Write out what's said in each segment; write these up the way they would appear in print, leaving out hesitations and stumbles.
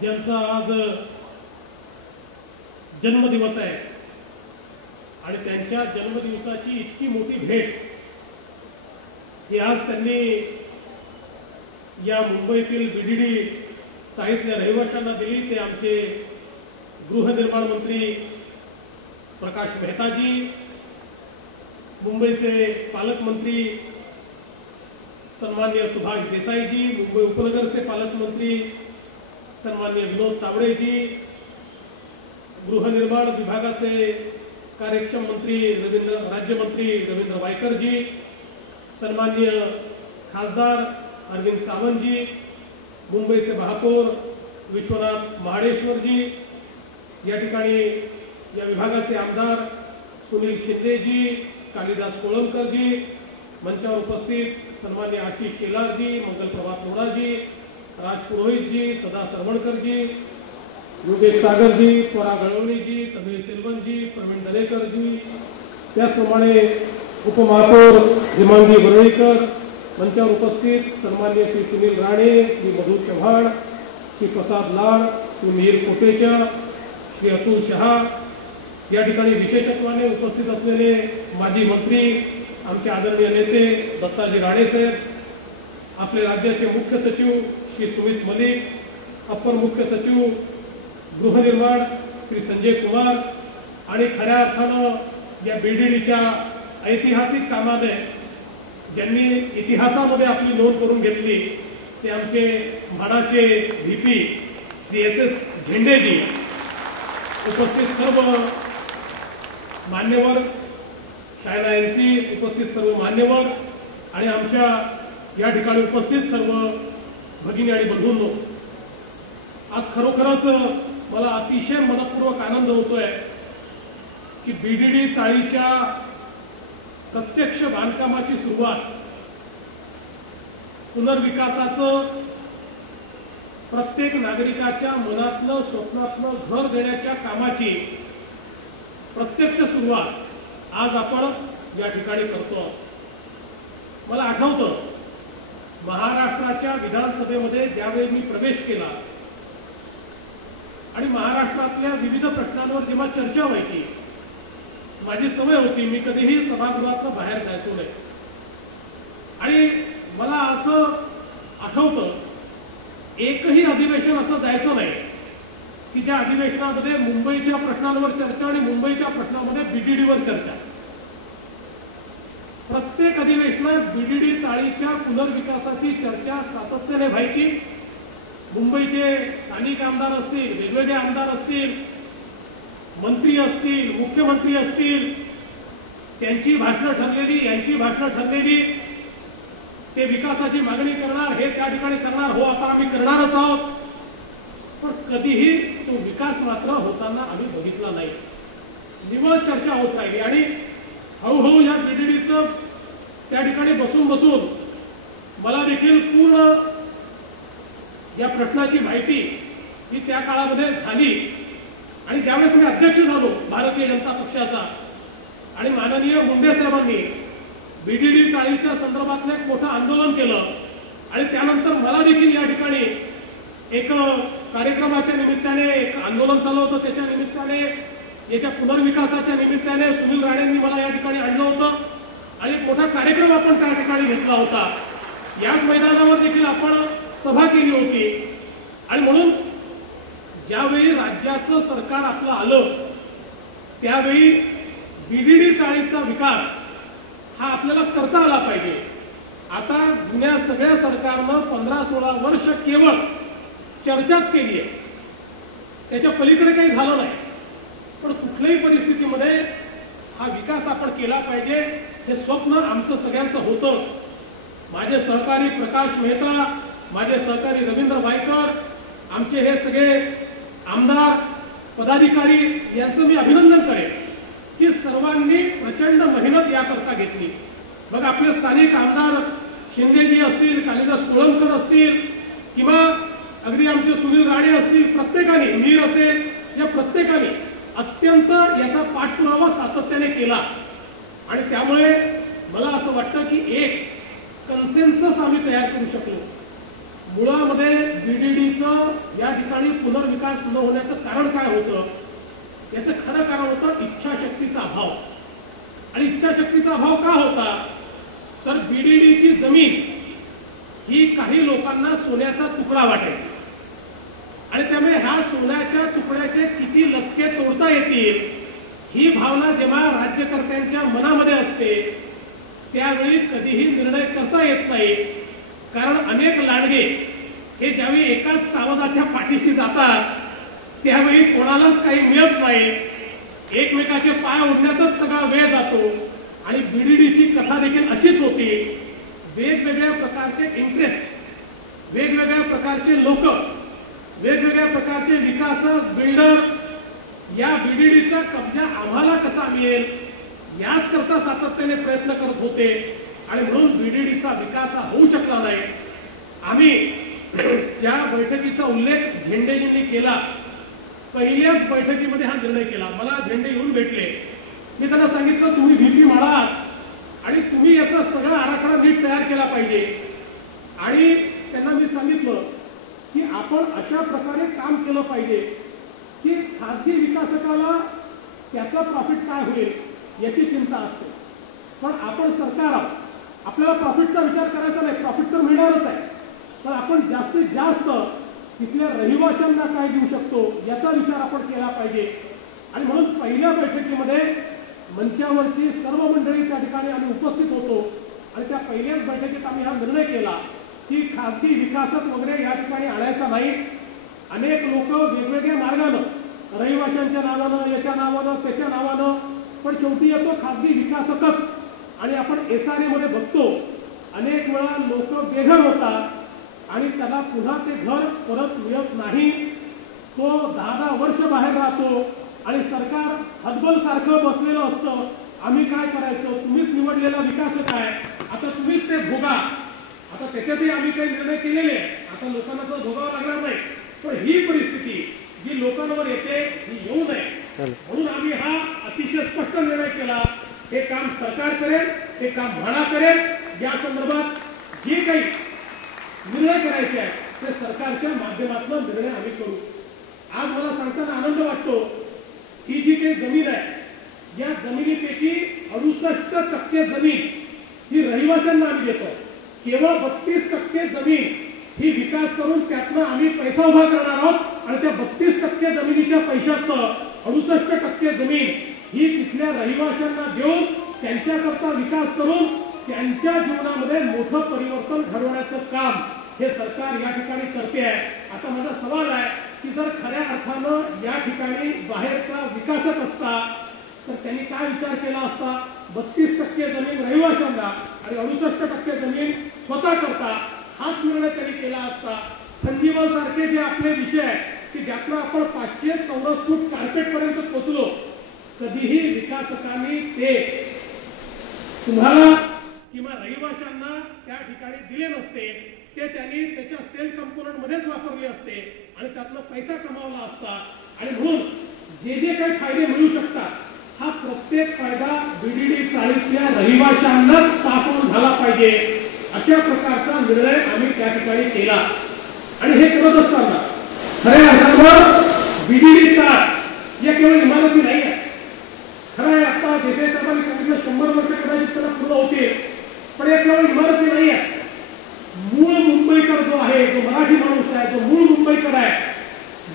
ज्यांचा आज जन्मदिवस आहे आणि त्यांच्या जन्मदिवसाची इतकी मोठी भेट ही आज त्यांनी या मुंबईतील बीडीडी चाळीतल्या रहिवाशांना दिली। ते आमचे गृहनिर्माण मंत्री प्रकाश मेहताजी, मुंबईचे पालकमंत्री सन्माननीय सुभाष देसाईजी, मुंबई उपनगरचे पालकमंत्री सन्माननीय विनोद तावडेजी, गृहनिर्माण विभागाचे कार्यक्षम मंत्री राज्यमंत्री रवींद्र वायकरजी, सन्माननीय खासदार अरविंद सावंतजी, मुंबईचे महापौर विश्वनाथ महाडेश्वरजी, या ठिकाणी या विभागाचे आमदार सुनील शिंदेजी, कालिदास कोळंबकरजी, मंचावर उपस्थित सन्माननीय आशिष केलारजी, मंगलप्रभात मोराजी, राज पुरोहितजी, सदा सरवणकरजी, योगेश सागरजी, स्वरा गळवणीजी, समीर सिल्वनजी, प्रवीण दरेकरजी, त्याचप्रमाणे उपमहापौर हिमांगी वरळीकर, मंचावर उपस्थित सन्माननीय श्री सुनील राणे, श्री मधु चव्हाण, श्री प्रसाद लाड, श्री मिहिर कोटेचा, श्री अतुल शहा, या ठिकाणी विशेषत्वाने उपस्थित असलेले माजी मंत्री आमचे आदरणीय नेते दत्ताजी राणे साहेब, आपले राज्याचे मुख्य सचिव श्री सुमित मलिक, अप्पर मुख्य सचिव गृहनिर्माण श्री संजय कुमार आणि खऱ्या अर्थानं या बीडीडीच्या ऐतिहासिक कामाने ज्यांनी इतिहासामध्ये आपली नोंद करून घेतली ते आमचे म्हाडाचे व्हीपी श्री SS झेंडेजी, उपस्थित सर्व मान्यवर, शायना NC उपस्थित सर्व मान्यवर आणि आमच्या या ठिकाणी उपस्थित सर्व भगिनी आणि बंधूंनो, आज खरोखरच मला अतिशय मनपूर्वक आनंद होतोय की बीडीडी चाळीच्या प्रत्यक्ष बांधकामाची सुरुवात, पुनर्विकासाचं प्रत्येक नागरिकाच्या मनातलं स्वप्नातलं घर देण्याच्या कामाची प्रत्यक्ष सुरुवात आज आपण या ठिकाणी करतो। मला आठवतं महाराष्ट्राच्या विधानसभेमध्ये ज्यावेळी मी प्रवेश केला आणि महाराष्ट्रातल्या विविध प्रश्नांवर जेव्हा चर्चा व्हायची, माझी सवय होती मी कधीही सभागृहातून बाहेर जायचो नाही आणि मला असं आठवतं एकही अधिवेशन असं जायचं नाही की ज्या अधिवेशनामध्ये मुंबईच्या प्रश्नांवर चर्चा आणि मुंबईच्या प्रश्नांमध्ये बीडीडीवर चर्चा। प्रत्येक अधिवेशनात बीडीडी चाळीच्या पुनर्विकासाची चर्चा सातत्याने व्हायची। मुंबईचे स्थानिक आमदार असतील, वेगवेगळे आमदार असतील, मंत्री असतील, मुख्यमंत्री असतील, त्यांची भाषणं ठरलेली, यांची भाषणं ठरलेली, ते विकासाची मागणी करणार, हे त्या ठिकाणी करणार, हो आता आम्ही करणारच आहोत, पण कधीही तो विकास मात्र होताना आम्ही बघितला नाही। निव्वळ चर्चा होत राहिली आणि हळूहळू या बीडीडीचं त्या ठिकाणी बसून बसून मला देखील पूर्ण या प्रश्नाची माहिती ही त्या काळामध्ये झाली आणि ज्यावेळेस मी अध्यक्ष झालो भारतीय जनता पक्षाचा आणि माननीय मुंडे साहेबांनी बीडीडी चाळीच्या संदर्भातलं एक मोठं आंदोलन केलं आणि त्यानंतर मला देखील या ठिकाणी एक कार्यक्रमाच्या निमित्ताने एक आंदोलन चालू होतं, त्याच्या निमित्ताने याच्या पुनर्विकासाच्या निमित्ताने सुनील राणेंनी मला या ठिकाणी आणलं होतं आणि एक मोठा कार्यक्रम आपण त्या ठिकाणी घेतला होता। याच मैदानावर देखील आपण सभा केली होती आणि म्हणून ज्यावेळी राज्याचं सरकार आपलं आलं त्यावेळी बीडीडी चाळीचा विकास हा आपल्याला करता आला पाहिजे। आता जुन्या सगळ्या सरकारनं 15-16 वर्ष केवळ चर्चाच केली आहे, त्याच्या पलीकडे काही झालं नाही, पण कुठल्याही परिस्थितीमध्ये हा विकास आपण केला पाहिजे हे स्वप्न आमचं सगळ्यांचं होतं। माझे सहकारी प्रकाश मेहता, माझे सहकारी रवींद्र वायकर, आमचे हे सगळे आमदार पदाधिकारी यांचं मी अभिनंदन करेन की सर्वांनी प्रचंड मेहनत याकरता घेतली। मग आपले स्थानिक आमदार शिंदेजी असतील, कालिदास कोळंबकर असतील किंवा अगदी आमचे सुनील राणे असतील, प्रत्येकाने, मीर असेल, या प्रत्येकाने अत्यंत याचा पाठपुरावा सातत्याने केला आणि त्यामुळे मला असं वाटतं की एक कन्सेन्सस आम्ही तयार करू शकलो। मुळामध्ये बीडीडीचं या ठिकाणी पुनर्विकास विकास न होण्याचं कारण काय होतं? याचं खरं कारण होतं इच्छाशक्तीचा अभाव. आणि इच्छाशक्तीचा अभाव का होता? तर बीडीडीची जमीन ही काही लोकांना सोन्याचा तुकडा वाटेल आणि त्यामुळे ह्या सोन्याच्या तुकड्याचे किती लचके तोडता येतील ही भावना जेव्हा राज्यकर्त्यांच्या मनामध्ये असते त्यावेळी कधीही निर्णय करता येत नाही. कारण अनेक लांडगे हे ज्यावेळी एकाच सावधाच्या पाठीशी जातात त्यावेळी कोणालाच काही मिळत नाही. एकमेकाचे पाय ओढण्यातच सगळा वेळ जातो. आणि बीडीडीची कथा देखील अशीच होती. वेगवेगळ्या प्रकारचे इंटरेस्ट, वेगवेगळ्या प्रकारचे लोक, वेगवेगळ्या प्रकारचे विकासक बिल्डर या बीडीडीचा कब्जा आम्हाला कसा मिळेल याच करता सातत्याने प्रयत्न करत होते. आणि म्हणून बीडीडीचा विकास होऊ शकला नाही. आम्ही ज्या बैठकीचा उल्लेख झेंडेजींनी केला पहिल्याच बैठकीमध्ये हा निर्णय केला. मला झेंडे येऊन भेटले. मी त्यांना सांगितलं तुम्ही भीती मारात आणि तुम्ही याचा सगळा आराखडा नीट तयार केला पाहिजे. आणि त्यांना मी सांगितलं की आपण अशा प्रकारे काम केलं पाहिजे की खासगी विकासकाला त्याचा प्रॉफिट काय होईल याची चिंता असते. पण आपण सरकार आपल्याला प्रॉफिटचा विचार करायचा नाही. प्रॉफिट तर मिळणारच आहे. पण आपण जास्तीत जास्त तिथल्या रहिवाशांना काय देऊ शकतो याचा विचार आपण केला पाहिजे. आणि म्हणून पहिल्या बैठकीमध्ये मंचावरची सर्व मंडळी त्या ठिकाणी आम्ही उपस्थित होतो. आणि त्या पहिल्याच बैठकीत आम्ही हा निर्णय केला की खासगी विकासक वगैरे या ठिकाणी आणायचा नाही. अनेक लोक वेगवेगळ्या मार्गानं रहिवाशांच्या नावानं, याच्या नावानं, त्याच्या नावानं, पण शेवटी येतो खासगी विकासकच. आणि आपण SRA मध्ये बघतो अनेक वेळा लोक बेघर होतात आणि त्याला पुन्हा ते घर परत मिळत नाही. तो 10-10 वर्ष बाहेर राहतो आणि सरकार हतबल सारखं बसलेलं असतं. आम्ही काय करायचं? तुम्हीच निवडलेला विकासक आहे, आता तुम्हीच ते भोगा. आता त्याच्यातही आम्ही काही निर्णय केलेले आहे. आता लोकांना तर भोगावं लागणार नाही. पण ही परिस्थिती जी लोकांवर येते ही येऊ नये म्हणून आम्ही हा अतिशय स्पष्ट निर्णय केला. हे काम सरकार करेल, हे काम म्हाडा करेल. या संदर्भात जे काही निर्णय करायचे आहे ते सरकारच्या माध्यमातून निर्णय आम्ही करू. आज मला सांगताना आनंद वाटतो ही जी काही जमीन आहे या जमिनीपैकी 68% जमीन ही रहिवाशांना आम्ही देतो. केवळ 32% जमीन ही विकास करून त्यातनं आम्ही पैसा उभा करणार आहोत. आणि त्या 32% जमिनीच्या पैशातनं 68% जमीन ही तिथल्या रहिवाशांना देऊन त्यांच्याकरता विकास करून त्यांच्या जीवनामध्ये मोठं परिवर्तन घडवण्याचं काम हे सरकार या ठिकाणी करते आहे. आता माझा सवाल आहे की जर खऱ्या अर्थानं या ठिकाणी बाहेरचा विकासक असता तर त्यांनी काय विचार केला असता? 32% जमीन रहिवाशांना आणि 68% जमीन स्वतः करता हाच निर्णय त्यांनी केला असता. संजीवन सारखे जे आपले विषय आहेत की ज्यातनं आपण 500 चौरस फूट कार्पेट पर्यंत पोहोचलो, कधीही विकासकांनी ते तुम्हाला किंवा रहिवाशांना त्या ठिकाणी दिले नसते. ते त्यांनी त्याच्या सेल कंपोनंट मध्येच वापरले असते आणि त्यातनं पैसा कमावला असता. आणि म्हणून जे जे काही फायदे मिळू शकतात हा प्रत्येक फायदा बीडीडी चाळीतल्या रहिवाशांनाच पासून झाला पाहिजे अशा प्रकारचा निर्णय आम्ही त्या ठिकाणी केला. आणि हे करत असताना खऱ्या अर्थानं बीडीडी चाळ या केवळ इमारती नाही आहे. खरं आहे आता देसाई साहेबांनी सांगितलं 100 वर्ष कदाचित त्याला पूर्ण होते. पण या केवळ इमारती नाही आहे. मूळ मुंबईकर जो आहे, जो मराठी माणूस आहे, जो मूळ मुंबईकर आहे,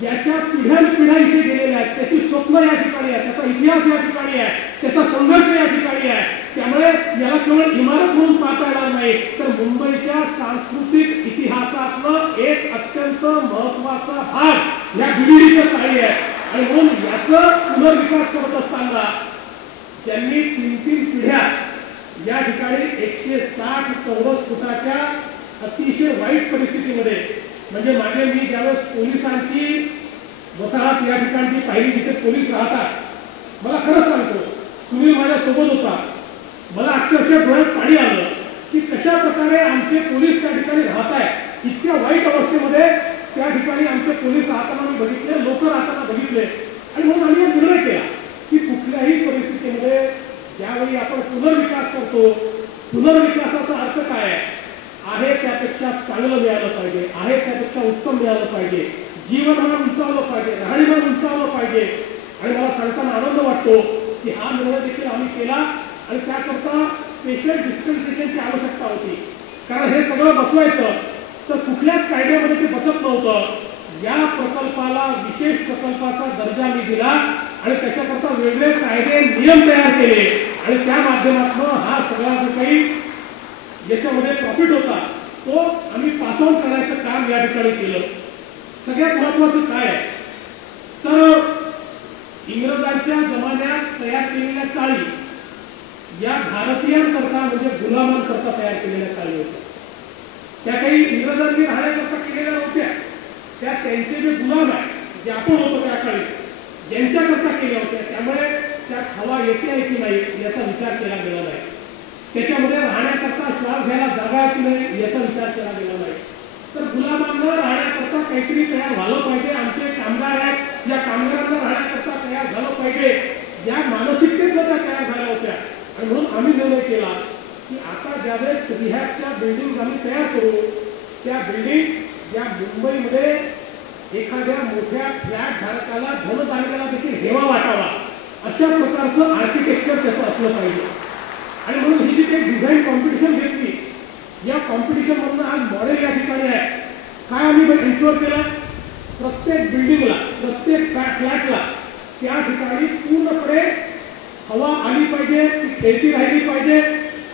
ज्याच्या पिढ्यानपिढ्या इथे गेलेल्या आहेत, त्याची स्वप्न या ठिकाणी आहे, त्याचा इतिहास या ठिकाणी आहे, त्याचा संघर्ष या ठिकाणी आहे. त्यामुळे याला केवळ इमारत म्हणून पाहता येणार नाही तर मुंबईच्या सांस्कृतिक इतिहासातलं एक अत्यंत महत्वाचा भाग या बीडीडीच्या चाळी आहे. आणि म्हणून याचा पुनर्विकास करत असताना त्यांनी 3-3 पिढ्या या ठिकाणी 160 चौरस फुटाच्या अतिशय वाईट परिस्थितीमध्ये, म्हणजे मागे मी ज्यावेळेस पोलिसांची वसाहत या ठिकाणची पाहिली जिथे पोलीस राहतात, मला खरंच सांगतो तुम्ही माझ्या सोबत होता, मला अक्षरशः डोळ्यात पाणी आलं की कशा प्रकारे आमचे पोलीस त्या ठिकाणी राहत आहेत. इतक्या वाईट अवस्थेमध्ये त्या ठिकाणी आमचे पोलीस राहताना मी बघितले, लोक राहताना बघितले. आणि म्हणून आम्ही निर्णय केला की कुठल्याही परिस्थितीमध्ये ज्यावेळी आपण पुनर्विकास करतो, पुनर्विकासाचा अर्थ काय आहे त्यापेक्षा चांगलं मिळालं पाहिजे, आहे त्यापेक्षा उत्तम मिळालं पाहिजे. जीवनमान उंचावलं पाहिजे, राहणीमान उंचावलं पाहिजे. आणि मला सांगताना आनंद वाटतो की हा निर्णय देखील आम्ही केला आणि त्याकरता स्पेशल डिस्पेन्सेशनची आवश्यकता होती. कारण हे सगळं बसवायचं तर कुठल्याच कायद्यामध्ये ते बसत नव्हतं. या प्रकल्पाला विशेष प्रकल्पाचा दर्जा मी दिला आणि त्याच्याकरता वेगळे कायदे नियम तयार केले आणि त्या माध्यमातून हा सगळा जो काही याच्यामध्ये प्रॉफिट होता तो आम्ही पास ऑन करायचं काम या ठिकाणी केलं. सगळ्यात महत्वाचं काय आहे तर इंग्रजांच्या जमान्यात तयार केलेल्या चाळी या भारतीयांकरता म्हणजे गुलामांकरता तयार केलेल्या चाळी होत्या. त्या काही इंग्रजांनी राहण्याकरता केलेल्या नव्हत्या, त्या त्यांचे जे गुलाम आहे जे आपण होतो त्या काळी यांच्याकरता केल्या होत्या. त्यामुळे त्यात हवा येते आहे की नाही याचा विचार केला गेला नाही. त्याच्यामध्ये राहण्याकरता श्वास घ्यायला जागा आहे की नाही याचा विचार केला गेला नाही. तर गुलामांना राहण्याकरता काहीतरी तयार झालं पाहिजे. आमचे कामगार आहेत, या कामगारांना राहण्याकरता तयार झालं पाहिजे या मानसिकतेतनं त्या तयार झाल्या होत्या. आणि म्हणून आम्ही निर्णय केला की आता ज्यावेळेस रिहॅबच्या बिल्डिंग आम्ही तयार करू त्या बिल्डिंग या मुंबईमध्ये एखाद्या मोठ्या फ्लॅट धारकाला धनधारकाला देखील हेवा वाटावा अशा प्रकारचं आर्किटेक्चर त्याचं असलं पाहिजे. आणि म्हणून ही जी काही डिझाईन कॉम्पिटिशन घेतली या कॉम्पिटिशन मधून आज मॉडेल या ठिकाणी आहे. काय आम्ही इन्शुअर केलं प्रत्येक बिल्डिंगला प्रत्येक फ्लॅटला त्या ठिकाणी पूर्णपणे हवा आली पाहिजे, ती खेळती राहिली पाहिजे.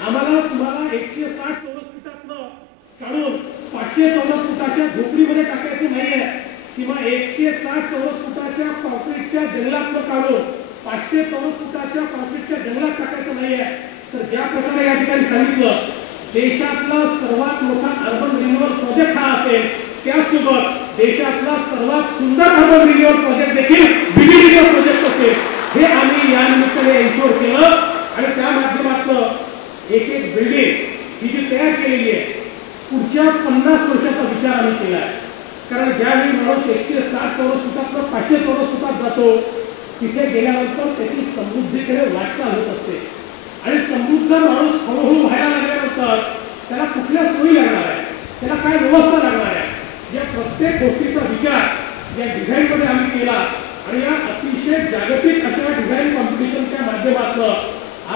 आम्हाला तुम्हाला 160 चौरस फुटातनं काढून 500 चौरस फुटाच्या झोपडीमध्ये टाकायचं नाहीये किंवा 160 चौरस फुटाच्या कॉन्क्रीटच्या जंगलातनं काढून 500 चौरस फुटाच्या कॉन्क्रीटच्या जंगलात टाकायचं नाहीये. तर ज्या प्रकारे या ठिकाणी सांगितलं देशातला सर्वात मोठा अर्बन रिन्युअल प्रोजेक्ट हा असेल त्यासोबत देशातला सर्वात सुंदर अर्बन रिन्युअल प्रोजेक्ट देखील बीडीडीचा प्रोजेक्ट असेल हे आम्ही या निमित्ताने एन्शुअर केलं. आणि त्या माध्यमातून एक एक बिल्डिंग ही जी तयार केलेली आहे पुढच्या 50 वर्षाचा विचार आम्ही केला आहे. कारण ज्यावेळी माणूस 160 चौरस फुटातनं 500 चौरस फुटात जातो तिथे गेल्यानंतर त्याची समृद्धीकडे वाटचाल होत असते. आणि समृद्ध माणूस हळूहळू व्हायला लागल्यानंतर त्याला कुठल्या सोयी लागणार आहे, त्याला काय व्यवस्था लागणार आहे या प्रत्येक गोष्टीचा विचार या डिझाईनमध्ये आम्ही केला. आणि या अतिशय जागतिक अशा डिझाईन कॉम्पिटिशनच्या माध्यमातून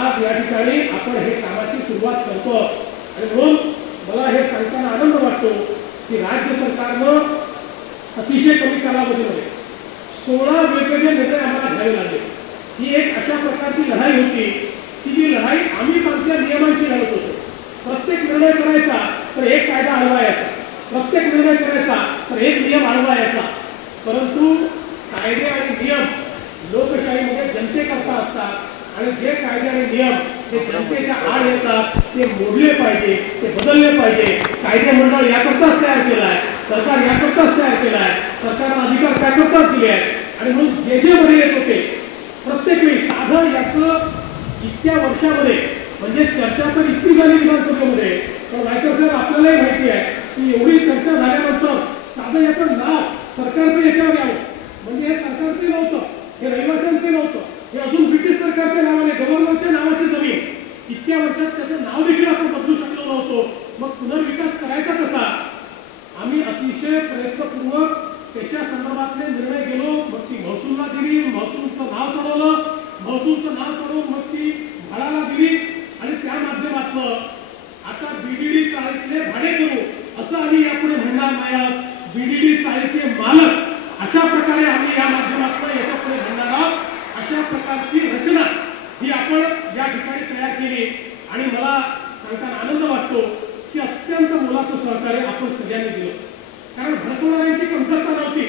आज या ठिकाणी आपण हे कामाची सुरुवात करतो. आणि म्हणून मला हे सांगताना आनंद वाटतो की राज्य सरकारनं अतिशय कमी कालावधीमध्ये 16 वेगवेगळे निर्णय आम्हाला घ्यावे लागले. ही एक अशा प्रकारची लढाई होती की जी लढाई आम्ही आमच्या नियमांची लढत होतो. प्रत्येक निर्णय करायचा तर एक कायदा आडवा यायचा, प्रत्येक निर्णय करायचा तर एक नियम आडवा यायचा. परंतु कायदे आणि नियम लोकशाहीमध्ये जनतेकरता असतात आणि जे कायदे आणि नियम जे जनतेच्या आड येतात ते मोडले पाहिजे, ते बदलले पाहिजे. कायदे मंडळ याकरताच तयार केला आहे, सरकार याकरताच तयार केला आहे, सरकारला अधिकार त्याकरताच दिले आहेत. आणि म्हणून जे जे मध्ये येत होते प्रत्येक वेळी साधं याचं इतक्या वर्षामध्ये म्हणजे चर्चा तर इतकी झाली विधानसभेमध्ये पण नायकर साहेब आपल्यालाही माहिती आहे की एवढी चर्चा झाल्यानंतर साधं याचं नाव सरकारचं याच्यावर यावं म्हणजे हे सरकारचे नव्हतं, हे रहिवाशांचे नव्हतं, हे अजून ब्रिटिश सरकारच्या नावाने गव्हर्नरच्या नावाची जमीन. इतक्या वर्षात त्याचं नाव देखील आपण बदलू शकलो नव्हतो. मग पुनर्विकास करायचा कसा आम्ही अतिशय प्रयत्नपूर्वक त्याच्या संदर्भातले निर्णय गेलो. मग ती महसूलला दिली, महसूलचं नाव ठरवलं, महसूलचं नाव ठरवून मग ती भाड्याला दिली आणि त्या माध्यमातून आता बीडीडी चाळीतले भाडे करू असं आम्ही यापुढे म्हणणार नाही. बीडीडी चाळीचे मालक अशा प्रकारे आम्ही या माध्यमातून याच्यापुढे म्हणणार आहोत. अशा प्रकारची रचना ही आपण या ठिकाणी तयार केली. आणि मला सांगताना आनंद वाटतो की अत्यंत मोलाचं सहकार्य आपण सगळ्यांनी दिलं. कारण भडकवणाऱ्यांची कमतरता नव्हती.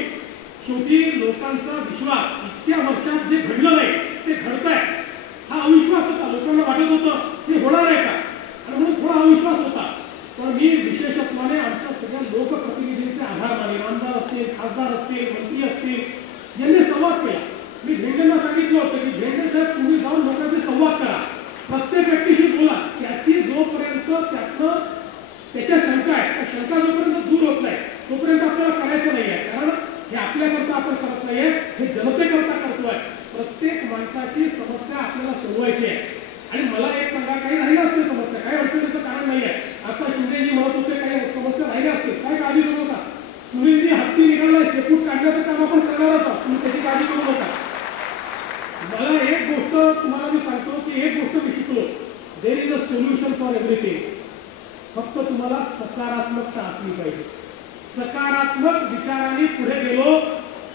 शेवटी लोकांचा विश्वास इतक्या वर्षात जे घडलं नाही ते घडत आहे हा अविश्वास होता. लोकांना वाटत होतं हे होणार आहे का आणि म्हणून थोडा अविश्वास होता. पण मी विशेषत्वाने आमच्या सगळ्या लोकप्रतिनिधींचे आभार मानेन. आमदार असतील, खासदार असतील, मंत्री असतील यांनी संवाद केला. मी झेंडेंना सांगितलं होतं की झेंडे साहेब तुम्ही जाऊन लोकांशी संवाद करा, प्रत्येक व्यक्तीशी बोला. त्याची जोपर्यंत त्यातनं त्याच्या शंका आहे त्या शंका जोपर्यंत दूर होत नाही तोपर्यंत आपल्याला करायचं नाही आहे. कारण हे आपल्याकरता आपण करत नाहीये, हे जनतेकरता करतोय. प्रत्येक माणसाची समस्या आपल्याला सोडवायची आहे. आणि मला एक सांगा काही राहिल्या असतील समस्या, काही अडचणीचं कारण नाहीये. आता शिंदेजी म्हणत होते काही समस्या राहिल्या असतील, काय काळजी करू नका. सुनीलजी हत्ती निघाला शेपूट काढण्यासाठी मार्गाचं काम आपण करणारच आहोत, तुम्ही त्याची काळजी करू नका. मला एक गोष्ट तुम्हाला मी सांगतो की एक गोष्ट मी शिकलो, there is a solution for everything. फक्त तुम्हाला सकारात्मकता असली पाहिजे. सकारात्मक विचारांनी पुढे गेलो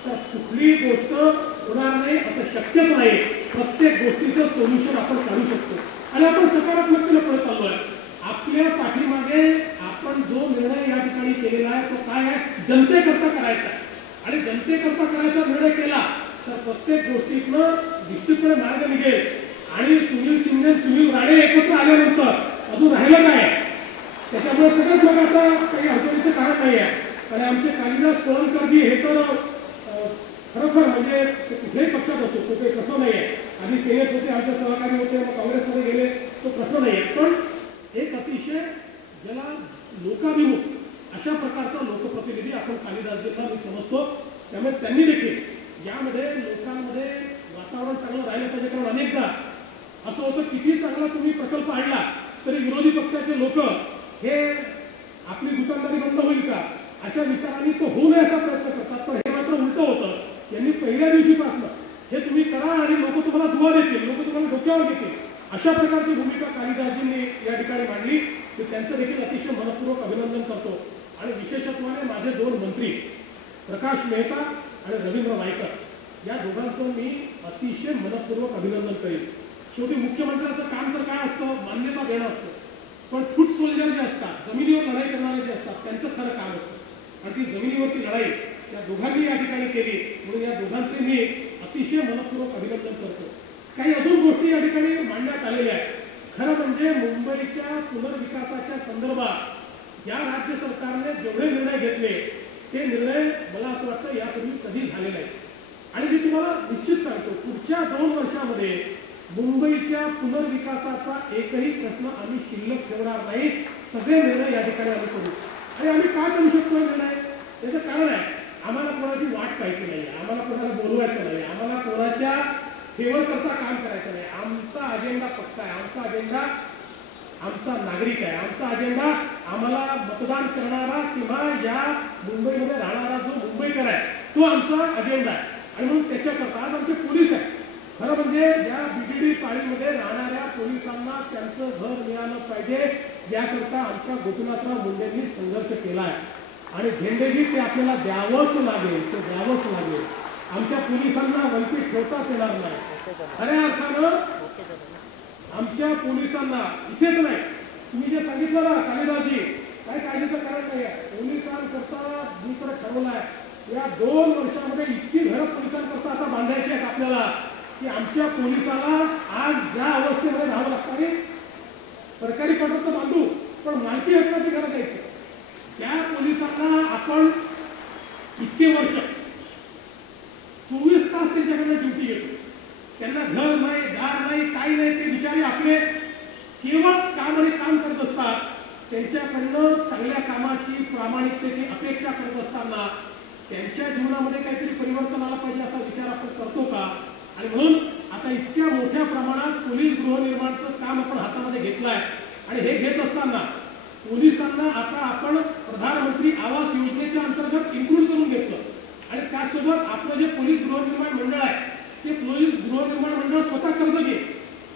तर कुठलीही गोष्ट होणार नाही असं शक्यच नाही. प्रत्येक गोष्टीचं सोल्युशन आपण काढू शकतो आणि आपण सकारात्मकतेने पुढे चाललोय. आपल्या पाठीमागे आपण जो निर्णय या ठिकाणी केलेला आहे तो काय आहे, जनतेकरता करायचा आहे. आणि जनतेकरता करायचा निर्णय केला तर प्रत्येक गोष्टीतनं निश्चितपणे मार्ग निघेल. आणि सुनील शिंदे सुनील राणे एकत्र आल्यानंतर अजून राहिलं काय, त्याच्यामुळे सगळ्याच लोक आता काही अडचणीचं कारण नाही आहे. आणि आमचे कालिदास कोळंबकरजी हे तर खरोखर म्हणजे कुठल्याही पक्षात असतो, तो काही प्रश्न नाही आहे. आधी सेनेत होते, आमचे सहकारी होते, मग काँग्रेसमध्ये गेले, तो प्रश्न नाही आहे. पण एक अतिशय ज्याला लोकाभिमुख अशा प्रकारचा लोकप्रतिनिधी आपण कालिदासजींना मी समजतो. त्यामुळे त्यांनी देखील यामध्ये लोकांमध्ये वातावरण चांगलं राहिलं पाहिजे. कारण अनेकदा असं होतं, किती चांगला तुम्ही प्रकल्प आणला तरी विरोधी पक्षाचे लोक हे आपली दुकानदारी बंद होईल का अशा विचारांनी तो होऊ नये असा प्रयत्न करतात. पण हे मात्र उलट होतं. यांनी पहिल्या दिवशीपासून हे तुम्ही करा आणि लोक तुम्हाला दुवा देतील, लोक तुम्हाला डोक्यावर घेतील, अशा प्रकारची भूमिका कालिदासजींनी या ठिकाणी मांडली. मी त्यांचं देखील अतिशय मनपूर्वक अभिनंदन करतो. आणि विशेषत्वाने माझे दोन मंत्री प्रकाश मेहता आणि रवींद्र वायकर या दोघांचं मी अतिशय मनपूर्वक अभिनंदन करेन. शेवटी मुख्यमंत्र्यांचं काम तर काय असतं, मान्यता देणं असतं. पण फूट सोल्जर जे असतात, जमिनीवर लढाई करणारे जे असतात, त्यांचं खरं काम असतं. आणि ती जमिनीवरची लढाई या दोघांनी या ठिकाणी केली. म्हणून या दोघांचे मी अतिशय मनपूर्वक अभिनंदन करतो. काही अजून गोष्टी या ठिकाणी मांडण्यात आलेल्या आहेत. खरं म्हणजे मुंबईच्या पुनर्विकासाच्या संदर्भात या राज्य सरकारने जेवढे निर्णय घेतले ते निर्णय मला असं वाटतं यापूर्वी कधी झाले नाही. आणि मी तुम्हाला निश्चित सांगतो, पुढच्या 2 वर्षामध्ये मुंबईच्या पुनर्विकासाचा एकही प्रश्न आम्ही शिल्लक ठेवणार नाही. सगळे निर्णय या ठिकाणी आम्ही करू. आणि आम्ही काय करू शकतो निर्णय, त्याचं कारण आहे, आम्हाला कोणाची वाट पाहायची नाही, आम्हाला कोणाला बोलवायचं नाही, आम्हाला कोणाच्या फेवर करता काम करायचं नाही. आमचा अजेंडा पक्का आहे. आमचा अजेंडा आमचा नागरिक आहे. आमचा अजेंडा आम्हाला मतदान करणारा किंवा या मुंबईमध्ये राहणारा जो मुंबईकर आहे तो आमचा अजेंडा आहे. आणि म्हणून त्याच्याकरता आज आमचे पोलीस आहेत. खरं म्हणजे या बीडीडी पाळीमध्ये राहणाऱ्या पोलिसांना त्यांचं घर मिळालं पाहिजे याकरता आमच्या गोपीनाथराव मुंडेंनी संघर्ष केला आहे. आणि झेंडेजी ते आपल्याला द्यावंच लागेल, ते द्यावंच लागेल. आमच्या पोलिसांना वंचित ठेवताच येणार नाही. खऱ्या अर्थानं आमच्या पोलिसांना इथेच नाही, तुम्ही जे सांगितलं ना कालिदासजी, काही काळजीचं कारण नाही आहे. पोलिसांकरता मी तर ठरवलं आहे या 2 वर्षामध्ये इतकी घरं पोलिसांकरता आता बांधायची आहेत आपल्याला की आमच्या पोलिसाला आज ज्या अवस्थेमध्ये राहावं लागतं. आणि सरकारी पदार्थ बांधू पण मालकी हक्काची घरं द्यायची. त्या पोलिसांना आपण इतके वर्ष 24 तास त्यांच्याकडे ड्युटी घेतो. त्यांना घर नाही, दार नाही, काही नाही. ते बिचारे आपले केवळ काम आणि काम करत असतात. त्यांच्याकडनं चांगल्या कामाची प्रामाणिकतेची अपेक्षा करत असताना त्यांच्या जीवनामध्ये काहीतरी परिवर्तन आलं पाहिजे असा विचार आपण करतो का? आणि म्हणून आता इतक्या मोठ्या प्रमाणात पोलीस गृहनिर्माणचं काम आपण हातामध्ये घेतलं आहे. आणि हे घेत असताना पोलिसांना आता आपण प्रधानमंत्री आवास योजनेच्या अंतर्गत इन्क्लूड करून घेतलं. आणि त्यासोबत आपलं जे पोलीस गृहनिर्माण मंडळ आहे ते पोलीस गृहनिर्माण मंडळ स्वतः कर्ज घे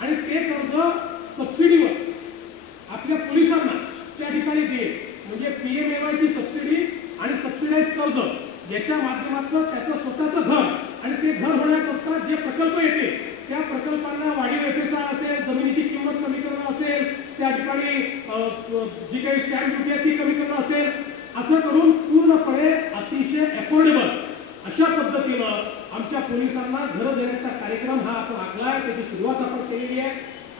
आणि ते कर्ज सबसिडीवर आपल्या पोलिसांना त्या ठिकाणी दे. म्हणजे PMAY ची सबसिडी आणि सबसिडाइज कर्ज याच्या माध्यमातून त्याचं स्वतःचं घर आणि ते घर होण्याकरता जे प्रकल्प येते त्या प्रकल्पांना वाढीव FSI असेल, जमिनीची किंमत कमी करणं असेल, त्या ठिकाणी जी काही स्टॅम्प ड्युटी आहे ती कमी करणं असेल, असं करून पूर्णपणे अतिशय अफोर्डेबल अशा पद्धतीनं आमच्या पोलिसांना घरं देण्याचा कार्यक्रम हा आपण आखला आहे. त्याची सुरुवात आपण केलेली आहे.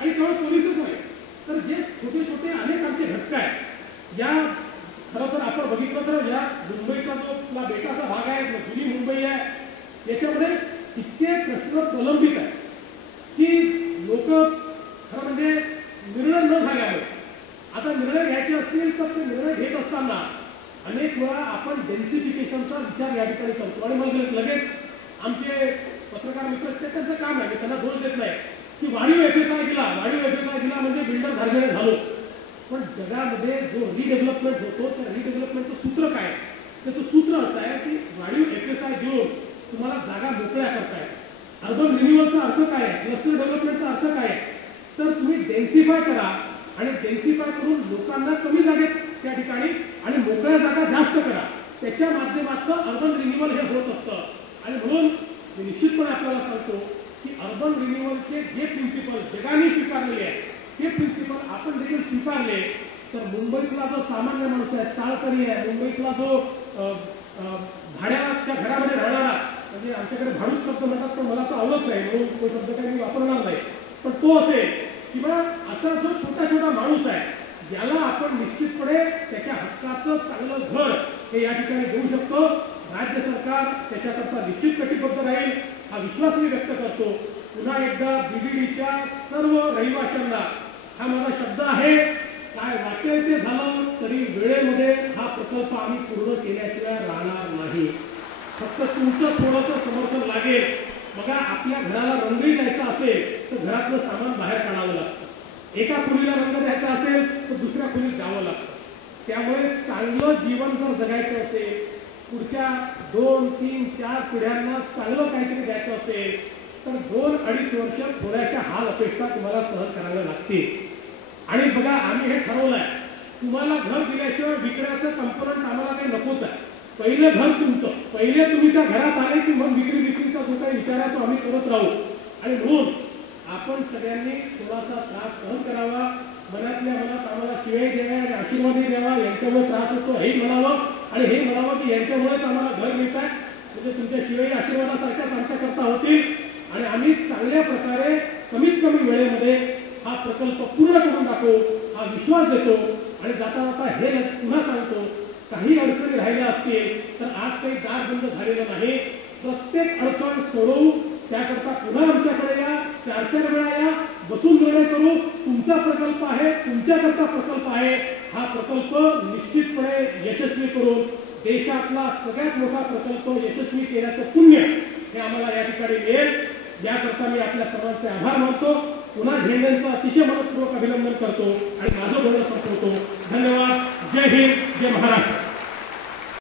आणि केवळ पोलीसच नाही तर जे छोटे छोटे अनेक आमचे घटक आहेत या खरं तर आपण बघितलं तर या मुंबईचा जो आपला बेटाचा भाग आहे, जुनी मुंबई आहे, याच्यामध्ये इतके प्रश्न प्रलंबित आहे की लोक खरं म्हणजे निर्णय न झाल्यामुळे आता निर्णय घ्यायचे असतील तर ते निर्णय घेत असताना अनेक वेळा आपण डेन्सिफिकेशनचा विचार या ठिकाणी करतो. आणि मग लगेच आमचे पत्रकार मित्र त्यांचं काम आहे, त्यांना दोष देत नाही की वाढीव FSI दिला म्हणजे बिल्डर धारगळे झालो. पण जगामध्ये जो रिडेव्हलपमेंट होतो त्या रिडेव्हलपमेंटचं सूत्र काय, त्याचं सूत्र असं आहे की वाढीव FSI देऊन तुम्हाला जागा मोकळ्या करतायत. अर्बन रिन्युअलचा अर्थ काय आहे, क्लस्टर डेव्हलपमेंटचा अर्थ काय आहे, तर तुम्ही डेन्सिफाय करा आणि डेन्सिफाय करून लोकांना कमी जागेत त्या ठिकाणी आणि मोकळ्या जागा जास्त करा. त्याच्या माध्यमातून अर्बन रिन्युअल हे होत असतं. आणि म्हणून मी निश्चितपणे आपल्याला सांगतो की अर्बन रिन्युअलचे जे प्रिन्सिपल जगाने स्वीकारलेले आहे ते प्रिन्सिपल आपण देखील स्वीकारले तर मुंबईतला जो सामान्य माणूस आहे, चाळकरी आहे, मुंबईतला जो भाड्याच्या घरामध्ये राहणारा, म्हणजे आमच्याकडे भाडूच शब्द म्हणतात पण मला तो आवडत नाही म्हणून तो शब्द काही मी वापरणार नाही, पण तो असेल किंवा असा जो छोटा छोटा माणूस आहे ज्याला आपण निश्चितपणे त्याच्या हक्काचं चांगलं घर हे या ठिकाणी देऊ शकतो. राज्य सरकार त्याच्याकरता निश्चित कटिबद्ध राहील हा विश्वास मी व्यक्त करतो. पुन्हा एकदा बीडीडीच्या सर्व रहिवाशांना हा माझा शब्द आहे, काय वाटेल ते झालं तरी वेळेमध्ये हा प्रकल्प आम्ही पूर्ण केल्याशिवाय राहणार नाही. फक्त तुमचं थोडंसं समर्थन लागेल. बघा, आपल्या घराला रंगही द्यायचा असेल तर घरातलं सामान बाहेर काढावं लागतं. एका खोलीला रंग द्यायचा असेल तर दुसऱ्या खोलीत जावं लागतं. त्यामुळे चांगलं जीवन जर जगायचं असेल, पुढच्या 2, 3, 4 पिढ्यांना चांगलं काहीतरी द्यायचं असेल तर 2-2.5 वर्ष थोड्याशा हाल अपेक्षा तुम्हाला सहन कराव्या लागतील. आणि बघा, आम्ही हे ठरवलंय, तुम्हाला घर दिल्याशिवाय विक्रीचं कंपोनंट आम्हाला काही नकोच आहे. पहिलं घर तुमचं, पहिले तुम्ही त्या घरात आले की मग विक्रीचा जो काही विचार आहे तो आम्ही करत राहू. आणि म्हणून आपण सगळ्यांनी थोडासा त्रास सहन करावा. मनातल्या मनात आम्हाला शिवाय द्याव्या आणि आशीर्वादही द्यावा. यांच्यामुळे त्रास होतो हेही म्हणावं आणि हे म्हणावं की यांच्यामुळेच आम्हाला घर मिळत आहे, म्हणजे तुमच्या शिवाय आशीर्वादासारख्याच आमच्याकरता होतील आणि आम्ही चांगल्या प्रकारे कमीत कमी वेळेमध्ये हा प्रकल्प पूर्ण करून दाखवू हा विश्वास देतो. आणि जाता जाता हे पुन्हा सांगतो, काही अडचणी राहिल्या असतील तर आज काही दार बंद झालेलं नाही. प्रत्येक अडचण सोडवू, त्याकरता पुन्हा आमच्याकडे या, 4-4 वेळा या, बसून निर्णय करू. तुमचा प्रकल्प आहे, तुमच्याकरता प्रकल्प आहे. हा प्रकल्प निश्चितपणे यशस्वी करून देशातला सगळ्यात मोठा प्रकल्प यशस्वी केल्याचं पुण्य हे आम्हाला या ठिकाणी मिळेल. याकरता मी आपल्या सर्वांचे आभार मानतो. पुन्हा झेंड्यांचं अतिशय मनपूर्वक अभिनंदन करतो आणि माझं बोलणं संपवतो. धन्यवाद. जय हिंद, जय महाराष्ट्र.